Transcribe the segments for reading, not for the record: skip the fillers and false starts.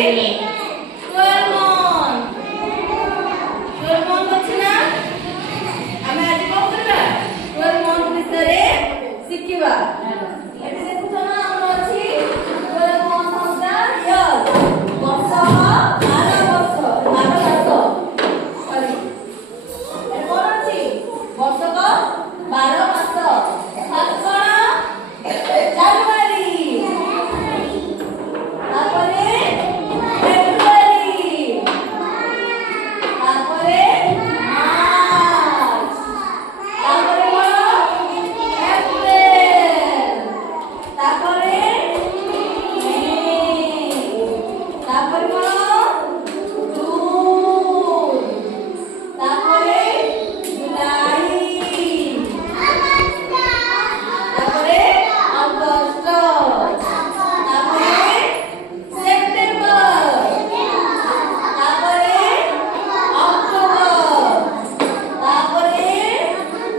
12 month 12 month ଅଛି ନା ଆମେ ଆଜି କଣ କରିବା 12 month ବିଷୟରେ ଶିଖିବା। ଏଠି ଦେଖୁଛ ନା ଆମର ଅଛି 12 month of the year ବର୍ଷ 12 ବର୍ଷ 12 ମାସ ସରି ଏଠି କଣ ଅଛି ବର୍ଷକ 12 ମାସ ସାତ କଣ ଜାନୁଆରୀ ତାପରେ ଫେବୃଆରୀ ତାପରେ ମାର୍ଚ୍ଚ ତାପରେ କଣ ଏପ୍ରିଲ ତାପରେ ମେ ତାପରେ କଣ ଜୁନ ତାପରେ ଜୁଲାଇ ତାପରେ ଅଗଷ୍ଟ ତାପରେ ସେପ୍ଟେମ୍ବର ତାପରେ ଅକ୍ଟୋବର ତାପରେ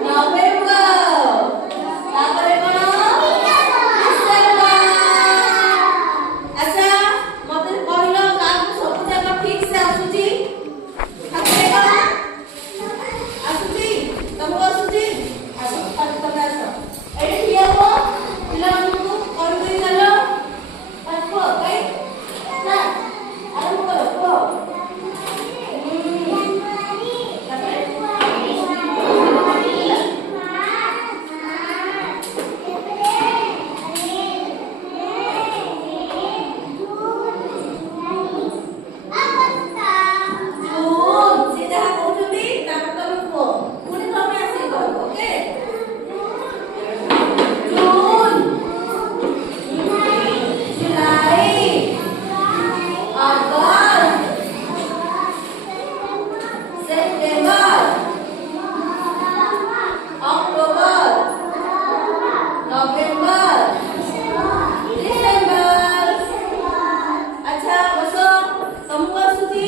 ନଭେମ୍ବର ତାପରେ କଣ ଡିସେମ୍ବର। ଆଚ୍ଛା ମତେ କହିଲ କାହାକୁ ସବୁ ଯାକ ଠିକ ସେ ଆସୁଛି ହାତରେ କଣ ଆସୁଛି ତମକୁ ଆସୁଛି ଆସ ତମେ ଆସ ଏଠି ଠିଆ ହୁଅ ପିଲାମାନଙ୍କୁ କରିଦେଇ ଚାଲ କୁହ କାଇଁ ନା ଆରମ୍ଭ କର କୁହ ତାପରେ ଜୁନ୍ ସେ ଯାହା କହୁଛନ୍ତି ତାକୁ ତମେ କୁହ ପୁଣି ତମେ ଆସିକି କହିବ okay June July August September October November December. ଆଚ୍ଛା ବସ ତମକୁ ଆସୁଛି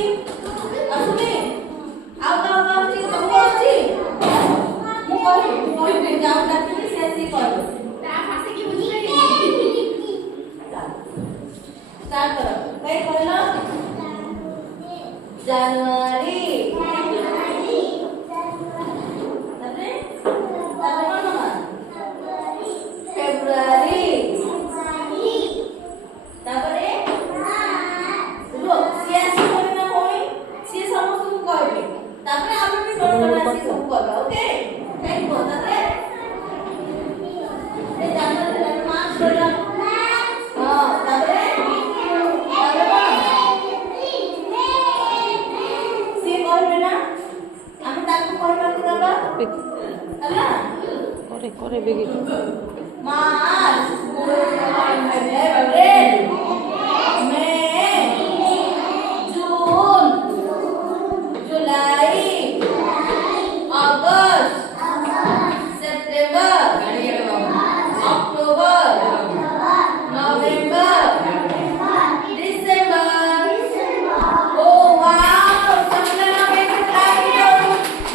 ଆସୁନି ଆଉ କାହାକୁ ଆସୁଛି ତମକୁ ଆସୁଛି ମୁଁ କହିବି ଯାଉ ଡାକିବି ସେ ଆସିକି କହିବ स्टार्ट करो कई कहल जनवरी ताପରେ ताପରେ कोन फेब्रुआरी ताପରେ लो सी आसी कोन ना कोई सी समस्त को कहबे ताପରେ हम भी जोड़ कर आसी सब कहबा ओके कई को ताପରେ ए जनवरी मार्च बोला हां ताପରେ করে বেগে